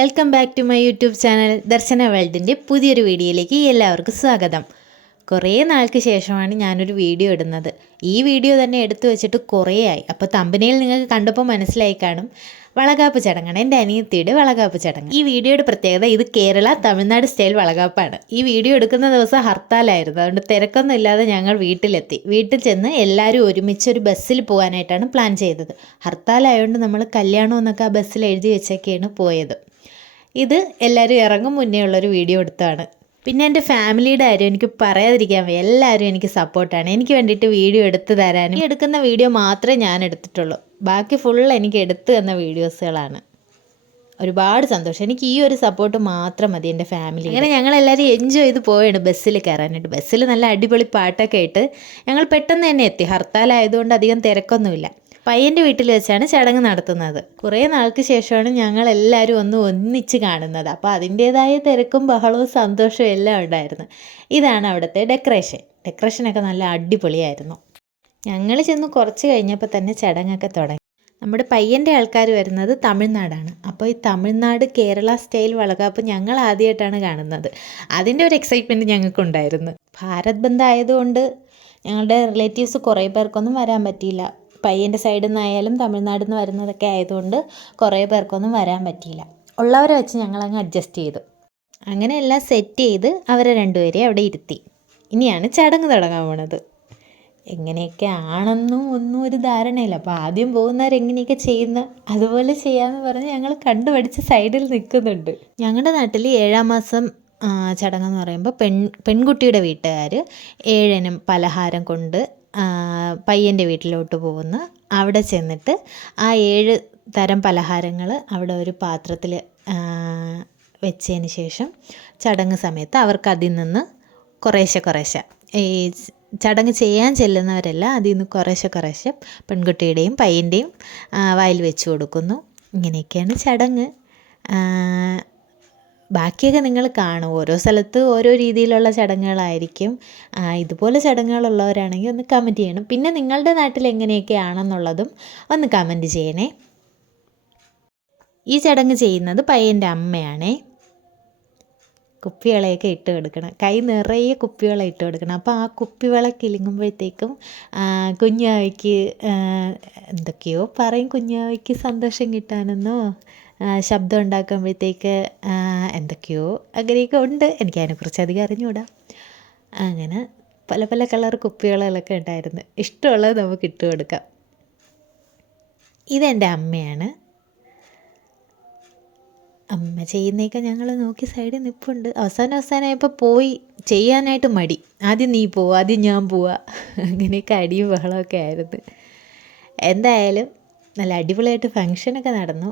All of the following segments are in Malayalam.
Welcome back to my YouTube channel Darshana വേൾഡിൻ്റെ പുതിയൊരു വീഡിയോയിലേക്ക് എല്ലാവർക്കും സ്വാഗതം. കുറേ നാൾക്ക് ശേഷമാണ് ഞാനൊരു വീഡിയോ ഇടുന്നത്. ഈ വീഡിയോ തന്നെ എടുത്തു വെച്ചിട്ട് കുറേ ആയി. അപ്പോൾ തമ്പനയിൽ നിങ്ങൾക്ക് കണ്ടപ്പോൾ മനസ്സിലായി കാണും, വളകാപ്പ് ചടങ്ങാണ്. എൻ്റെ അനിയത്തിയുടെ വളകാപ്പ് ചടങ്ങ്. ഈ വീഡിയോയുടെ പ്രത്യേകത, ഇത് കേരള തമിഴ്നാട് സ്റ്റൈൽ വളകാപ്പാണ്. ഈ വീഡിയോ എടുക്കുന്ന ദിവസം ഹർത്താലായിരുന്നു, അതുകൊണ്ട് തിരക്കൊന്നും ഇല്ലാതെ ഞങ്ങൾ വീട്ടിലെത്തി. വീട്ടിൽ ചെന്ന് എല്ലാവരും ഒരുമിച്ച് ഒരു ബസ്സിൽ പോകാനായിട്ടാണ് പ്ലാൻ ചെയ്തത്. ഹർത്താലായതുകൊണ്ട് നമ്മൾ കല്യാണം എന്നൊക്കെ ആ ബസ്സിൽ എഴുതി വെച്ചൊക്കെയാണ് പോയത്. ഇത് എല്ലാവരും ഇറങ്ങും മുന്നേ ഉള്ളൊരു വീഡിയോ എടുത്താണ്. പിന്നെ എൻ്റെ ഫാമിലിയുടെ കാര്യം എനിക്ക് പറയാതിരിക്കാൻ വയ്യ. എല്ലാവരും എനിക്ക് സപ്പോർട്ടാണ്. എനിക്ക് വേണ്ടിയിട്ട് വീഡിയോ എടുത്ത് തരാനും, എടുക്കുന്ന വീഡിയോ മാത്രമേ ഞാൻ എടുത്തിട്ടുള്ളൂ. ബാക്കി ഫുൾ എനിക്ക് എടുത്തു തന്ന വീഡിയോസുകളാണ്. ഒരുപാട് സന്തോഷം. എനിക്ക് ഈ ഒരു സപ്പോർട്ട് മാത്രം മതി എൻ്റെ ഫാമിലി. അങ്ങനെ ഞങ്ങളെല്ലാവരും എൻജോയ് ചെയ്ത് പോയാണ് ബസ്സിൽ കയറാനായിട്ട്. ബസ്സിൽ നല്ല അടിപൊളി പാട്ടൊക്കെ ഇട്ട് ഞങ്ങൾ പെട്ടെന്ന് തന്നെ എത്തി. ഹർത്താലായതുകൊണ്ട് അധികം തിരക്കൊന്നുമില്ല. പയ്യൻ്റെ വീട്ടിൽ വെച്ചാണ് ചടങ്ങ് നടത്തുന്നത്. കുറേ നാൾക്ക് ശേഷമാണ് ഞങ്ങൾ എല്ലാവരും ഒന്നിച്ച് കാണുന്നത്. അപ്പോൾ അതിൻ്റേതായ തിരക്കും ബഹളവും സന്തോഷവും എല്ലാം ഉണ്ടായിരുന്നു. ഇതാണ് അവിടുത്തെ ഡെക്കറേഷനൊക്കെ നല്ല അടിപൊളിയായിരുന്നു. ഞങ്ങൾ ചെന്ന് കുറച്ച് കഴിഞ്ഞപ്പോൾ തന്നെ ചടങ്ങൊക്കെ തുടങ്ങി. നമ്മുടെ പയ്യൻ്റെ ആൾക്കാർ വരുന്നത് തമിഴ്നാടാണ്. അപ്പോൾ ഈ തമിഴ്നാട് കേരള സ്റ്റൈൽ വളകാപ്പ് ഞങ്ങൾ ആദ്യമായിട്ടാണ് കാണുന്നത്. അതിൻ്റെ ഒരു എക്സൈറ്റ്മെൻറ്റ് ഞങ്ങൾക്കുണ്ടായിരുന്നു. ഭാരത് ബന്ദ് ആയതുകൊണ്ട് ഞങ്ങളുടെ റിലേറ്റീവ്സ് കുറേ പേർക്കൊന്നും വരാൻ പറ്റിയില്ല. പയ്യൻ്റെ സൈഡിൽ നിന്നായാലും തമിഴ്നാട്ടിൽ നിന്ന് വരുന്നതൊക്കെ ആയതുകൊണ്ട് കുറേ പേർക്കൊന്നും വരാൻ പറ്റിയില്ല. ഉള്ളവരെ വെച്ച് ഞങ്ങളങ്ങ് അഡ്ജസ്റ്റ് ചെയ്തു. അങ്ങനെ എല്ലാം സെറ്റ് ചെയ്ത് അവരെ രണ്ടുപേരെ അവിടെ ഇരുത്തി. ഇനിയാണ് ചടങ്ങ് തുടങ്ങാൻ പോണത്. എങ്ങനെയൊക്കെ ആണെന്നും ഒന്നും ഒരു ധാരണയില്ല. അപ്പോൾ ആദ്യം പോകുന്നവരെങ്ങനെയൊക്കെ ചെയ്യുന്ന അതുപോലെ ചെയ്യാമെന്ന് പറഞ്ഞ് ഞങ്ങൾ കണ്ടുപഠിച്ച് സൈഡിൽ നിൽക്കുന്നുണ്ട്. ഞങ്ങളുടെ നാട്ടിൽ 7-ാം മാസം ചടങ്ങെന്ന് പറയുമ്പോൾ പെൺകുട്ടിയുടെ വീട്ടുകാർ 7 ഇനം പലഹാരം കൊണ്ട് പയ്യൻ്റെ വീട്ടിലോട്ട് പോകുന്നു. അവിടെ ചെന്നിട്ട് ആ 7 തരം പലഹാരങ്ങൾ അവിടെ ഒരു പാത്രത്തിൽ വെച്ചതിന് ശേഷം ചടങ്ങ് സമയത്ത് അവർക്ക് അതിൽ നിന്ന് കുറേശ്ശെ ഈ ചടങ്ങ് ചെയ്യാൻ ചെല്ലുന്നവരെല്ലാം അതിൽ നിന്ന് കുറേശ്ശെ പെൺകുട്ടിയുടെയും പയ്യൻ്റെയും വായിൽ വെച്ച് കൊടുക്കുന്നു. ഇങ്ങനെയൊക്കെയാണ് ചടങ്ങ്. ബാക്കിയൊക്കെ നിങ്ങൾ കാണും. ഓരോ സ്ഥലത്ത് ഓരോ രീതിയിലുള്ള ചടങ്ങുകളായിരിക്കും. ഇതുപോലെ ചടങ്ങുകളുള്ളവരാണെങ്കിൽ ഒന്ന് കമൻറ്റ് ചെയ്യണം. പിന്നെ നിങ്ങളുടെ നാട്ടിൽ എങ്ങനെയൊക്കെയാണെന്നുള്ളതും ഒന്ന് കമൻറ്റ് ചെയ്യണേ. ഈ ചടങ്ങ് ചെയ്യുന്നത് പയ്യൻ്റെ അമ്മയാണേ. കുപ്പിവളയൊക്കെ ഇട്ട് കൊടുക്കണം. കൈ നിറയെ കുപ്പിവള ഇട്ട് കൊടുക്കണം. അപ്പോൾ ആ കുപ്പിവള കിലുങ്ങുമ്പോഴത്തേക്കും കുഞ്ഞാവയ്ക്ക് എന്തൊക്കെയോ പറയും. കുഞ്ഞാവയ്ക്ക് സന്തോഷം കിട്ടാനെന്നോ ശബ്ദം ഉണ്ടാക്കുമ്പോഴത്തേക്ക് എന്തൊക്കെയോ അങ്ങനെയൊക്കെ ഉണ്ട്. എനിക്ക് അതിനെക്കുറിച്ച് അധികം അറിഞ്ഞുകൂടാ. അങ്ങനെ പല പല കളർ കുപ്പികളൊക്കെ ഉണ്ടായിരുന്നു. ഇഷ്ടമുള്ളത് നമുക്ക് ഇട്ട് കൊടുക്കാം. ഇതെൻ്റെ അമ്മയാണ്. അമ്മ ചെയ്യുന്നതൊക്കെ ഞങ്ങൾ നോക്കി സൈഡിൽ നിൽപ്പുണ്ട്. അവസാനമായപ്പോൾ പോയി ചെയ്യാനായിട്ട് മടി. ആദ്യം നീ പോവുക, ആദ്യം ഞാൻ പോവുക, അങ്ങനെയൊക്കെ അടിയും ബഹളമൊക്കെ ആയിരുന്നു. എന്തായാലും നല്ല അടിപൊളിയായിട്ട് ഫങ്ഷനൊക്കെ നടന്നു.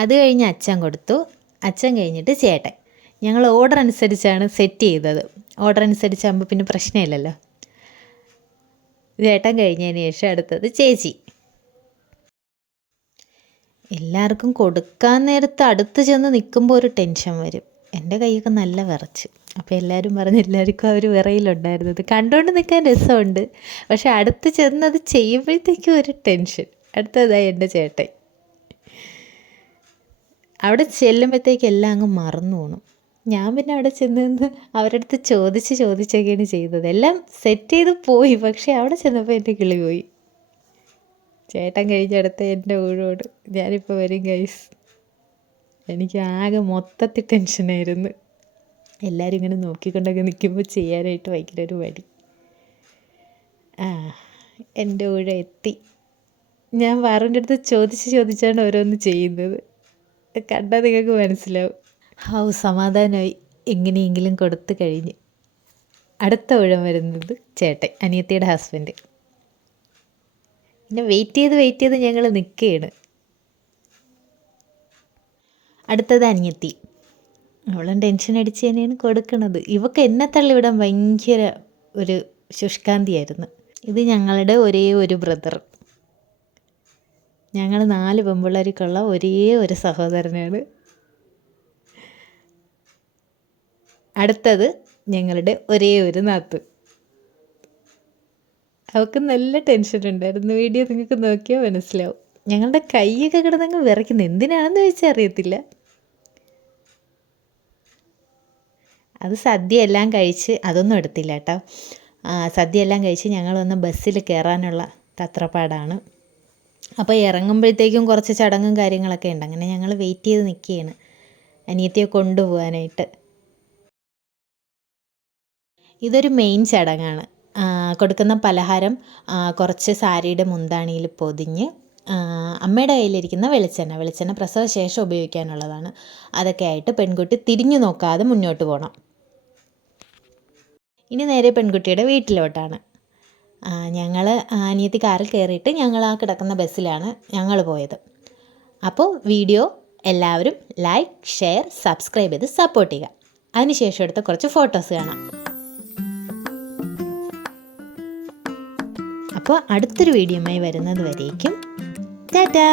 അത് കഴിഞ്ഞ് അച്ഛൻ കൊടുത്തു. അച്ഛൻ കഴിഞ്ഞിട്ട് ചേട്ടൻ. ഞങ്ങൾ ഓർഡർ അനുസരിച്ചാണ് സെറ്റ് ചെയ്തത്. ഓർഡർ അനുസരിച്ചാകുമ്പോൾ പിന്നെ പ്രശ്നമില്ലല്ലോ. ചേട്ടൻ കഴിഞ്ഞതിന് ശേഷം അടുത്തത് ചേച്ചി. എല്ലാവർക്കും കൊടുക്കാൻ നേരത്ത് അടുത്ത് ചെന്ന് നിൽക്കുമ്പോൾ ഒരു ടെൻഷൻ വരും. എൻ്റെ കൈയൊക്കെ നല്ല വിറച്ച്. അപ്പോൾ എല്ലാവരും പറഞ്ഞ് എല്ലാവർക്കും ആ ഒരു വിറയിലുണ്ടായിരുന്നത്. കണ്ടുകൊണ്ട് നിൽക്കാൻ രസമുണ്ട്, പക്ഷെ അടുത്ത് ചെന്നത് ചെയ്യുമ്പോഴത്തേക്കും ഒരു ടെൻഷൻ. അടുത്തതായി എൻ്റെ ചേട്ടൻ. അവിടെ ചെല്ലുമ്പോഴത്തേക്ക് എല്ലാം അങ്ങ് മറന്നു പോകണം. ഞാൻ പിന്നെ അവിടെ ചെന്ന് അവരുടെ അടുത്ത് ചോദിച്ചൊക്കെയാണ് ചെയ്തത്. എല്ലാം സെറ്റ് ചെയ്ത് പോയി, പക്ഷേ അവിടെ ചെന്നപ്പോൾ എൻ്റെ കിളി പോയി. ചേട്ടൻ കഴിഞ്ഞടുത്ത് എൻ്റെ ഊഴോട് ഞാനിപ്പോൾ വരും ഗൈസ്. എനിക്ക് ആകെ മൊത്തത്തിൽ ടെൻഷനായിരുന്നു. എല്ലാവരും ഇങ്ങനെ നോക്കിക്കൊണ്ടൊക്കെ നിൽക്കുമ്പോൾ ചെയ്യാനായിട്ട് ഭയങ്കര ഒരു മടി. എൻ്റെ ഊഴ എത്തി. ഞാൻ വാറിൻ്റെ അടുത്ത് ചോദിച്ചാണ് ഓരോന്ന് ചെയ്യുന്നത്. കണ്ടാൽ നിങ്ങൾക്ക് മനസ്സിലാവും. സമാധാനമായി, എങ്ങനെയെങ്കിലും കൊടുത്തു കഴിഞ്ഞ്. അടുത്ത ഊഴം വരുന്നത് ചേട്ടൻ, അനിയത്തിയുടെ ഹസ്ബൻഡ്. പിന്നെ വെയിറ്റ് ചെയ്ത് ഞങ്ങൾ നിൽക്കുകയാണ്. അടുത്തത് അനിയത്തി. അവളും ടെൻഷൻ അടിച്ച് തന്നെയാണ് കൊടുക്കണത്. ഇവക്ക് എന്നെ തള്ളിവിടാൻ ഭയങ്കര ഒരു ശുഷ്കാന്തിയായിരുന്നു. ഇത് ഞങ്ങളുടെ ഒരേ ഒരു ബ്രദർ. ഞങ്ങൾ 4 പെൺപിള്ളേർക്കുള്ള ഒരേ ഒരു സഹോദരനാണ്. അടുത്തത് ഞങ്ങളുടെ ഒരേ ഒരു നാത്ത്. അവൾക്ക് നല്ല ടെൻഷൻ ഉണ്ടായിരുന്നു. വീഡിയോ നിങ്ങൾക്ക് നോക്കിയാൽ മനസ്സിലാവും. ഞങ്ങളുടെ കൈയൊക്കെ കിടന്നങ്ങ് വിറയ്ക്കുന്നു, എന്തിനാണെന്ന് ചോദിച്ചാൽ അറിയത്തില്ല. അത് സദ്യ എല്ലാം കഴിച്ച്, അതൊന്നും എടുത്തില്ല കേട്ടോ. സദ്യ എല്ലാം കഴിച്ച് ഞങ്ങളൊന്ന് ബസ്സിൽ കയറാനുള്ള തത്രപ്പാടാണ്. അപ്പോൾ ഇറങ്ങുമ്പോഴത്തേക്കും കുറച്ച് ചടങ്ങും കാര്യങ്ങളൊക്കെ ഉണ്ട്. അങ്ങനെ ഞങ്ങൾ വെയിറ്റ് ചെയ്ത് നിൽക്കുകയാണ് അനിയത്തിയെ കൊണ്ടുപോകാനായിട്ട്. ഇതൊരു മെയിൻ ചടങ്ങാണ്. കൊടുക്കുന്ന പലഹാരം കുറച്ച് സാരിയുടെ മുന്താണിയിൽ പൊതിഞ്ഞ് അമ്മയുടെ കയ്യിലിരിക്കുന്ന വെളിച്ചെണ്ണ പ്രസവശേഷം ഉപയോഗിക്കാനുള്ളതാണ്. അതൊക്കെ ആയിട്ട് പെൺകുട്ടി തിരിഞ്ഞു നോക്കാതെ മുന്നോട്ട് പോകണം. ഇനി നേരെ പെൺകുട്ടിയുടെ വീട്ടിലോട്ടാണ്. ഞങ്ങൾ അനിയത്തി കാറിൽ കയറിയിട്ട് ഞങ്ങൾ ആ കിടക്കുന്ന ബസ്സിലാണ് ഞങ്ങൾ പോയത്. അപ്പോൾ വീഡിയോ എല്ലാവരും ലൈക്ക്, ഷെയർ, സബ്സ്ക്രൈബ് ചെയ്ത് സപ്പോർട്ട് ചെയ്യുക. അതിനുശേഷം എടുത്ത കുറച്ച് ഫോട്ടോസ് കാണാം. അപ്പോൾ അടുത്തൊരു വീഡിയോയുമായി വരുന്നത് വരേക്കും ടാറ്റാ.